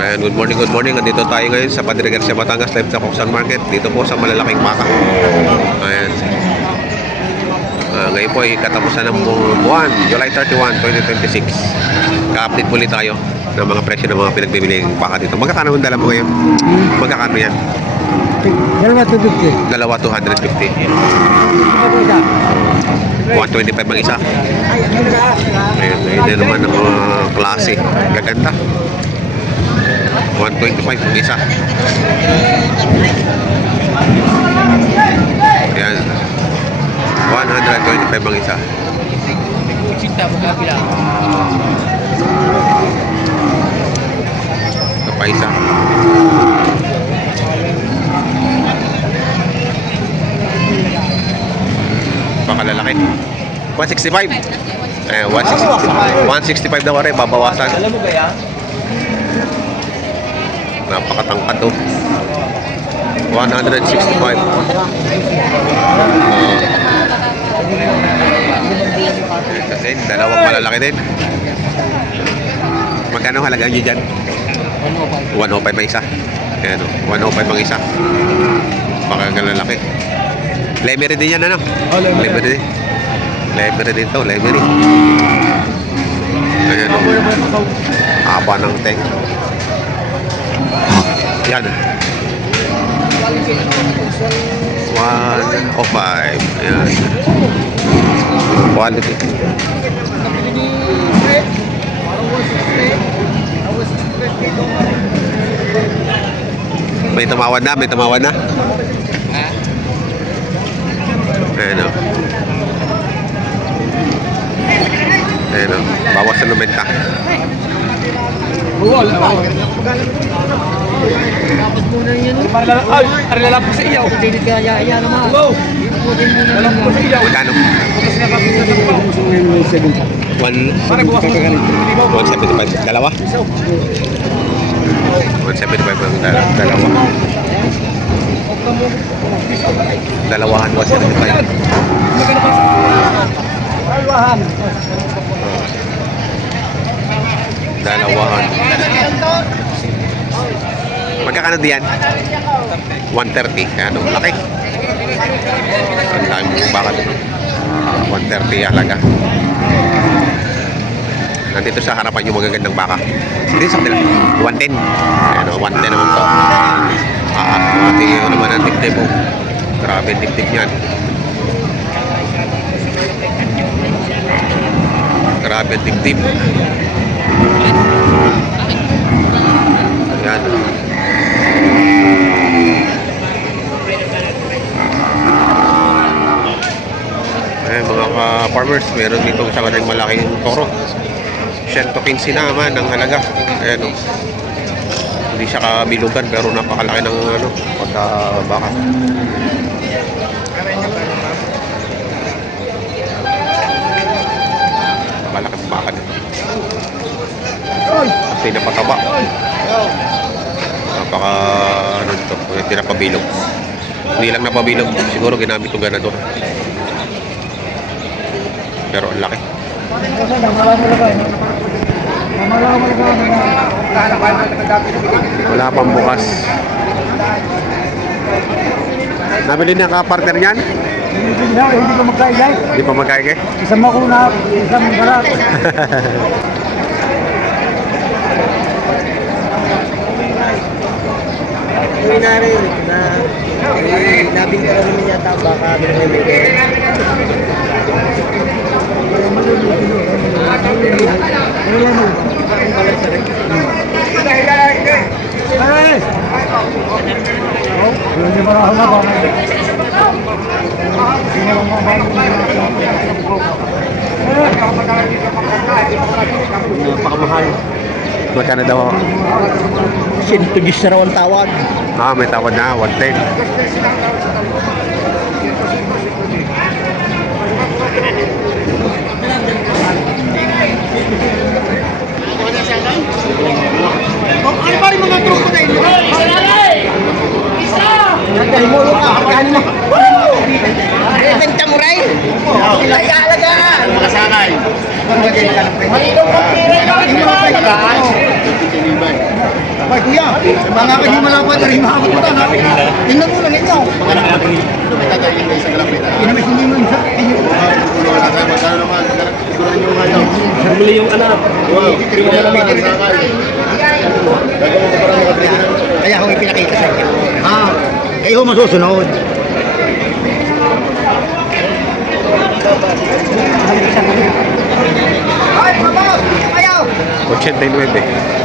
Ayan, good morning. Nandito tayo ngayon sa Padre Garcia, Batangas, live sa Coxan Market. Dito po sa malalaking baka. Ayan. Ngayon po ay katapusan ng buwan, July 31, 2026. Ka-update po ulit tayo ng mga presyo ng mga pinagbibiling baka dito. Magkakano ang dala mo ngayon? Magkakano yan? Dalawa 250. Dalawa 250. 125 ang isa. Ayan, ayun naman ang mga klase. Gaganda. 125 ang isa. Ayan. 125 ang isa. Ito pa isa. Pakalalaki. 165. 165 daw rin. Babawasan. Alam mo ba yan? Napakatangkad to. 165. Kasi dalawang malalaki din. Magkano halaga nyo dyan? 105 ang isa. Ayan o, 105 ang isa. Pakalalaki. Lemery din yan, ano? Oh, Lemery din. Lemery din to, lemery. Ayan o. Haba ng tank. Yan. 105. Ayan. Quality. May tumawad na, may tumawad na. Ayan o. Ayan o. Bawas na benta. Dapat muna yun. Para lalapos sa iyo. Hindi kaya yan naman. Hello. Lalapos sa iyo. Magkano? 175. Dalawa? 175 ang dalawa. Dalawahan 175. Dalawahan. Magkakano diyan? 130. Ano, laki. Ang dami baka dito. 130 halaga. Nandito sa harapan yung magagandang baka. Dito sa kanila, 110. Ano, 110 naman to. Tingin naman ang dibdib mo. Grabe dibdib yan. Grabe dibdib. Yan. Ayan, mga farmers, meron dito sa kanyang malaking toro. 115 naman ang halaga. Ayan o. Hindi siya kabilugan pero napakalaki ng ano, pagkabaka. Napakalaking baka dito. Kasi napataba. Napaka ano dito, hindi napabilog. Hindi lang napabilog, siguro ginamit yung ganador. Pero ang laki. Wala pang bukas. Nabili na ka-partner niyan? Hindi ko magkaigay. Hindi pa magkaigay? Isang makuna, isang garat. Yung nari na nabinta na naman yata baka binibigay. Napakamahal. Magkano daw ako? 110 na raw ang tawad. May tawad na, 110. Ano ba rin mga truko na ito? Isa! Nagdali mo yung kakakain mo. Woo! Benta mo rin? Ay, alagaan! Baka kasi malapad na rin makakot pa na. Tingnan mo lang ito. Inamis hindi mo isa. Bumili yung anak. Kaya akong ipinakita sa inyo. Kayo masusunod. Ay, mababa! Ayaw! 89.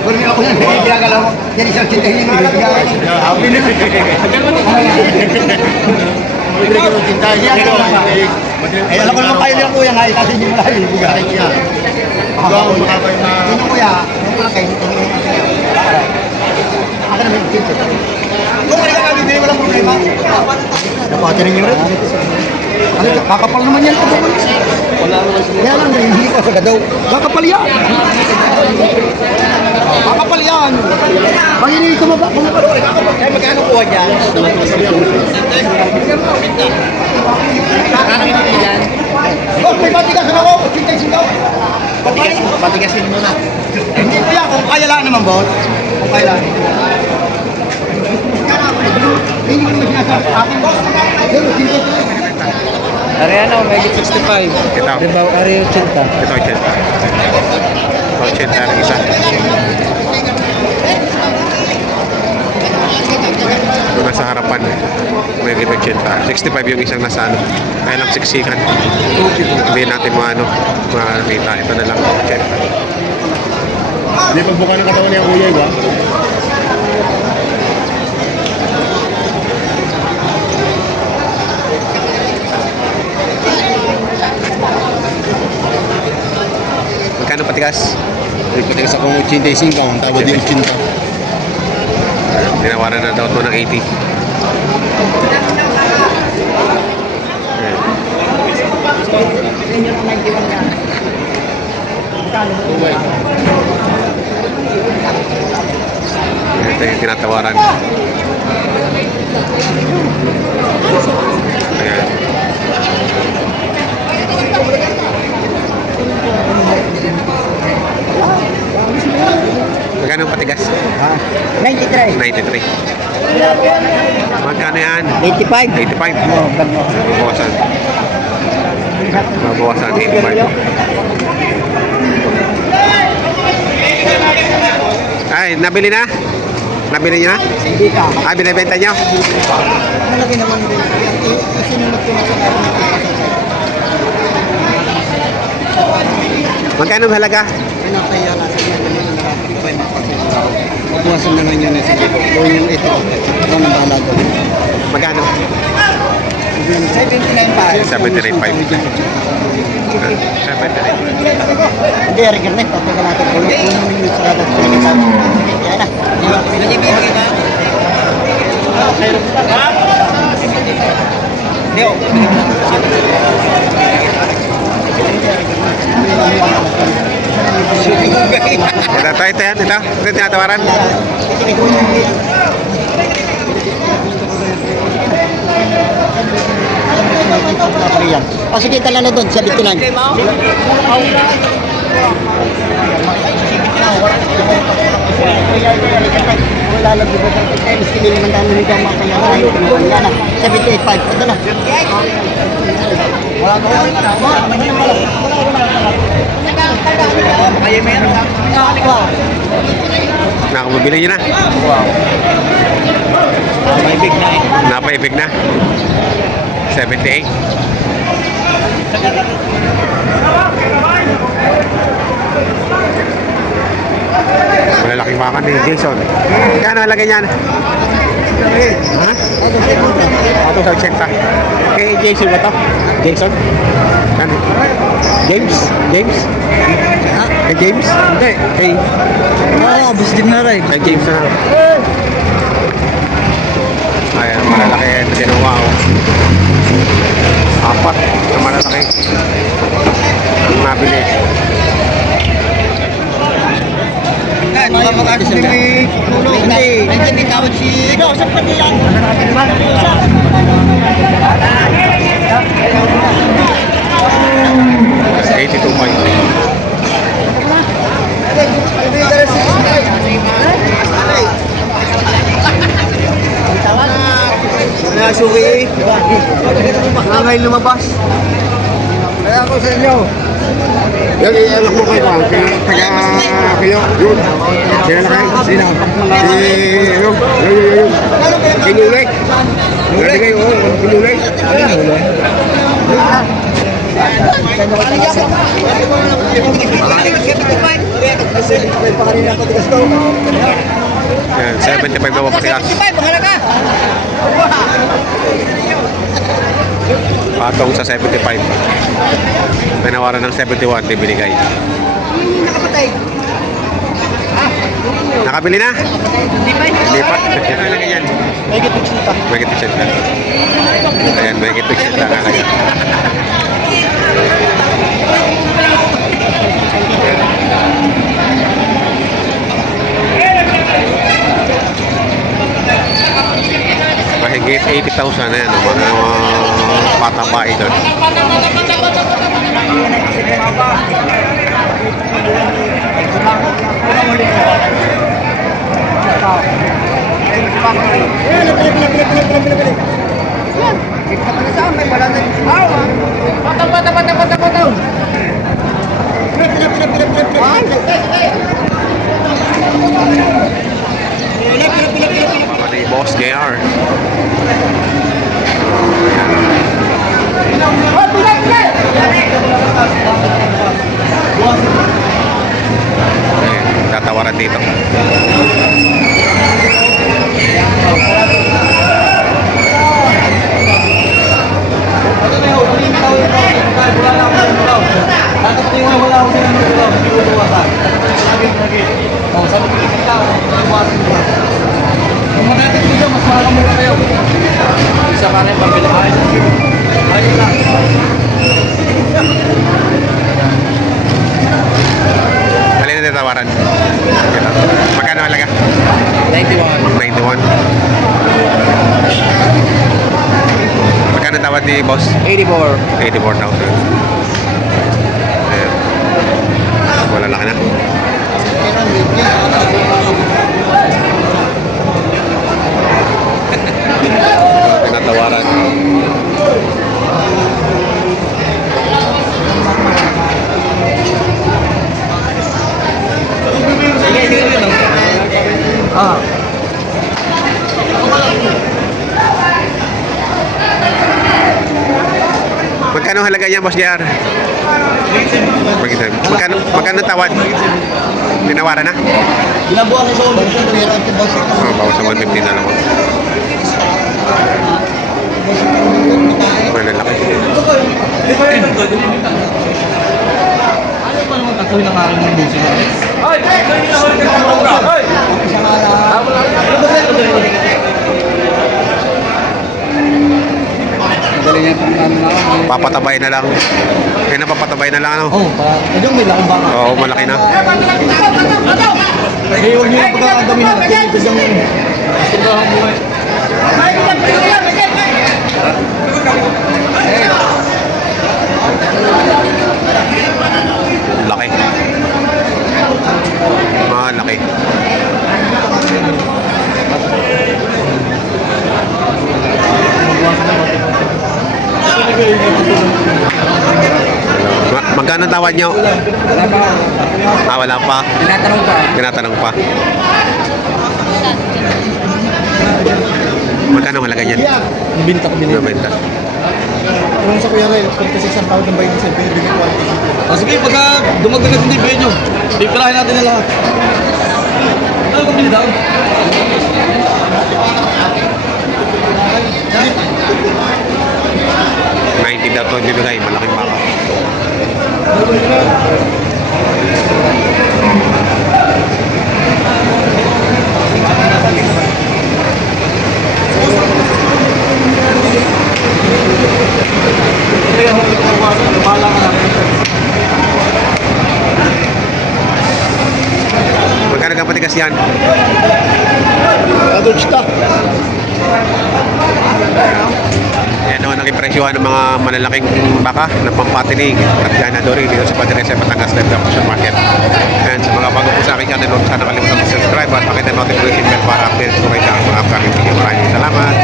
Gulmi ako yan. Ginagalaw ko. Yan isang cinta hindi mo ibigay. Eh, alam ko naman kayo nilang kuya nga, kasi hindi mo lang ibigay. Sino kuya? Kayo. Ako naman yung cinta. Kung hindi ka nabibili, walang problema. Napati rin yung rin. Kakapal naman yan. Kaya lang, hindi ko sa gadaw. Kakapal yan. Kakapal yan. Pag hindi tumaba, bumaba. Eh, magkano kuha dyan? Kakano hindi yan? Oh, may patigasan ako. Sintay-sintaw. Patigasin mo na. Hindi ko yan. Kung kaya lang naman, bot. Kung kaya lang. Hindi ko naman sinasabi. Akin, boss. Ariana, may 65. Ito. Diba, Ari 80. Ito 80. 80 ang isa. Ito nasa harapan. May 80. 65 yung isang nasa ano. Kaya lang siksikan. Hindi natin makita. Ito na lang 80. Hindi pagbuka ng katawan niya kuya, iba? Magkano patigas? Patigas akong 85, ang tawad din 80. Tinawaran na daw ito ng 80. Ito yung tinatawaran. Ayan. Magkano ang patigas? 93. 93. Magkano yan? 85. 85. Mabawasan. Mabawasan 85. Ay, nabili na? Nabili niyo na? Hindi ka. Ah, binibenta niyo? Malaki naman din. Isinunod ko na sa Magkano ang halaga? pinapaya na sa inyo naman na nakakipay mabuwasan na lang yun ito. Gawin yung ito. Ito ang bahala doon. Magkano? 79 pa. 79.5. 79. Hindi, regal na ito. Pagka natin kung yung sarado ko yung ito. Yan na. Nagibigay ka? Hindi o. Ito, ito yan. Ito. Ito yung tinatawaran. O sige, tala na doon sa bitunan. Lalagyan ba ng times, hindi naman dami nito ang mga kanya. 78.5 pa doon. Wala ka Nakamabili niyo na? Wow. Napaibig na eh. Napaibig na? 78. Malalaking makan ni Jason. Kano halaga niyan? Ha? Ito sa 80. Kay Jason ba to? Jason? Ano? James? James? Ha? Kay James? Hindi. Kay... Abos din na rin. Kay James na. Ayan, malalaki yan. Sinuwa ko. Apat na malalaki. Ang nabili. Mga magkano din may tulong. Hindi. Hindi tawad si... Ikaw, saan pa niyan? Kasi 82.5. ngayon lumabas. Kaya ako sa inyo. Yan, anak mo kayo pa. Kaya kayo, yun. Sila na kayo. Sila. Yun. Pinulay. Pinulay kayo, pinulay. Yan, 75 daw ang patigas. Patong sa 75. Pinawaran ng 71, di binigay. Nakabili na? Hindi pa. Ano ganyan? May gitpicita. May gitpicita. Ayan, may gitpicita nga kaya. Mahigit 80,000 na yan. Mga patabae doon. Mga ni Boss JR. Ayan, tatawaran dito. Alin na tatawaran? Magkano halaga? 91. 91. Magkano tawad ni boss? 84. 84,000. Ayan. Wala laki na. Tinatawaran. Ah. Magkano halaga niya, Boss JR? Magkano tawad? Tinawaran na? Binabuhan ko sa ulo. Oh, bawas sa 150 na lang. Malalaki. Ano pa naman katuhin ang aking ng busi? Papatabay na lang. Kaya napapatabay na lang, ano? Oo, yung may lakang baka. Oo, malaki na. Eh, huwag niyo yung pagkakadami na kasi ito yung tindahan mo eh. Laki. Laki. Magkano tawad nyo? Wala pa. Wala pa. Tinatanong pa. Tinatanong pa. Magkano halaga niyan? Binta ko din. Nabenta. Kung sa Kuya Ray, kasi isang tawag ng bayan sa binibigyan ko. Sige, pagka dumagdagat hindi bayan nyo, pipirahin natin na lahat. Ano kung binitaw? 90 daw ito bibigay. Malaking baka. Magkano ka patigas yan? Adults ka. Yan naman ang impresyohan ng mga malalaking baka na pampatinig at ganadori dito sa Paderesa, Batangas Live Auction Market. And sa mga bago po sa aking channel, huwag sana kalimutan mag-subscribe at pakita notification bell para update ko kayo sa mga upcoming video. Maraming salamat!